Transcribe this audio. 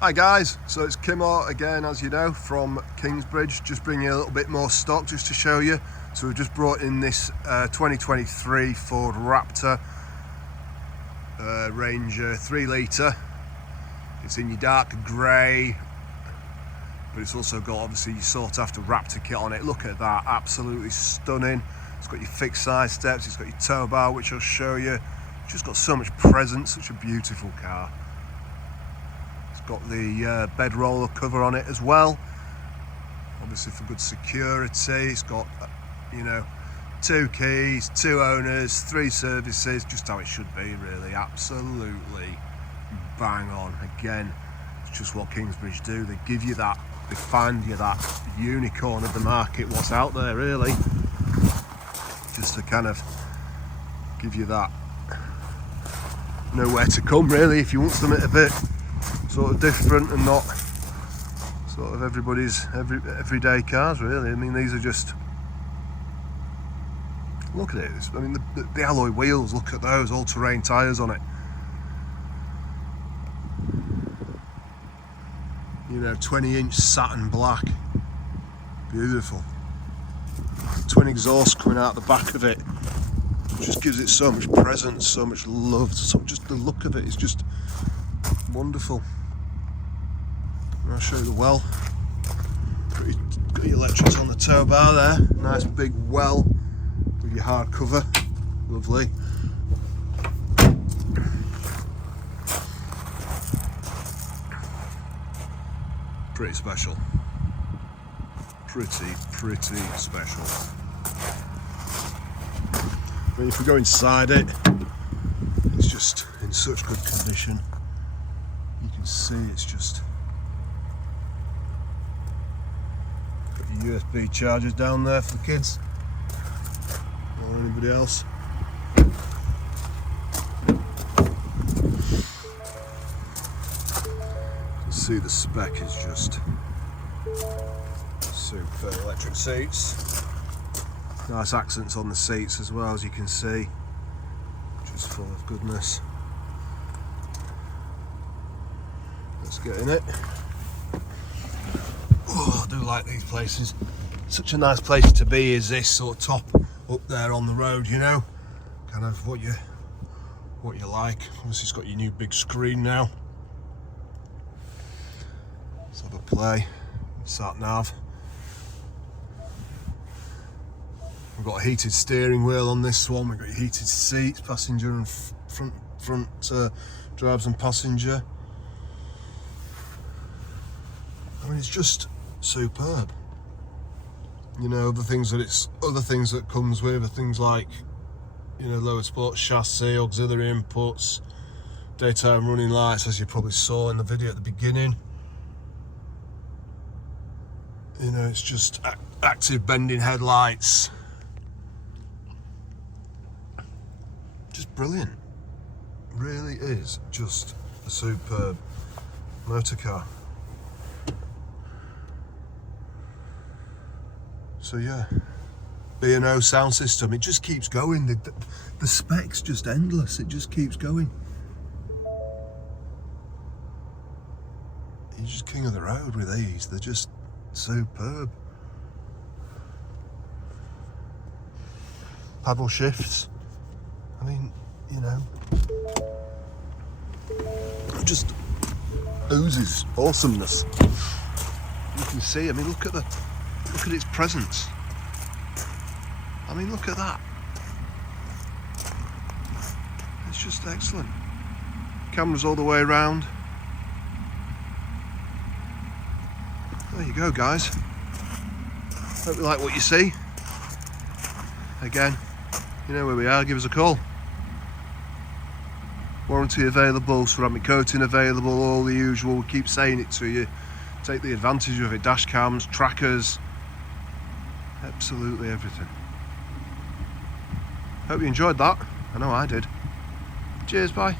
Hi guys, so it's Kimmo again, as you know, from Kingsbridge. Just bringing you a little bit more stock just to show you. So we've just brought in this 2023 Ford Raptor Range 3 litre. It's in your dark grey, but it's also got obviously your sought after Raptor Kit on it. Look at that, absolutely stunning. It's got your fixed side steps, it's got your tow bar, which I'll show you. It's just got so much presence, such a beautiful car. Got the bed roller cover on it as well, obviously for good security. It's got, you know, 2 keys, 2 owners, 3 services, just how it should be really. Absolutely bang on. Again, it's just what Kingsbridge do. They give you that, they find you that unicorn of the market, what's out there really, just to kind of give you that nowhere to come really, if you want something a bit sort of different and not sort of everybody's everyday cars really. I mean, these are just, look at it. I mean, the alloy wheels, look at those, all-terrain tyres on it. You know, 20-inch satin black, beautiful. Twin exhaust coming out the back of it, just gives it so much presence, so much love. So just the look of it is just wonderful. I'll show you the well. Got your electrics on the tow bar there. Nice big well with your hard cover. Lovely. Pretty special. Pretty special. I mean, if we go inside it, it's just in such good condition. You can see it's just got your USB chargers down there for the kids or anybody else. You can see the spec is just super. Electric seats, nice accents on the seats as well, as you can see, just full of goodness. Let's get in it. Oh, I do like these places. Such a nice place to be is this sort of top up there on the road, you know, kind of what you like. Obviously it's got your new big screen now. Let's have a play. Sat nav. We've got a heated steering wheel on this one. We've got your heated seats, passenger and front drives and passenger. I mean, it's just superb. You know, other things that comes with are things like, you know, lower sports chassis, auxiliary inputs, daytime running lights, as you probably saw in the video at the beginning. You know, it's just active bending headlights. Just brilliant. Really is just a superb motor car. So yeah, B&O sound system, it just keeps going. The spec's just endless, it just keeps going. You're just king of the road with these, they're just superb. Paddle shifts, I mean, you know, it just oozes awesomeness. You can see, I mean, look at its presence. I mean, look at that. It's just excellent. Cameras all the way around. There you go, guys. Hope you like what you see. Again, you know where we are, give us a call. Warranty available, ceramic coating available, all the usual. We keep saying it to you. Take the advantage of it. Dash cams, trackers, absolutely everything. Hope you enjoyed that. I know I did. Cheers, bye.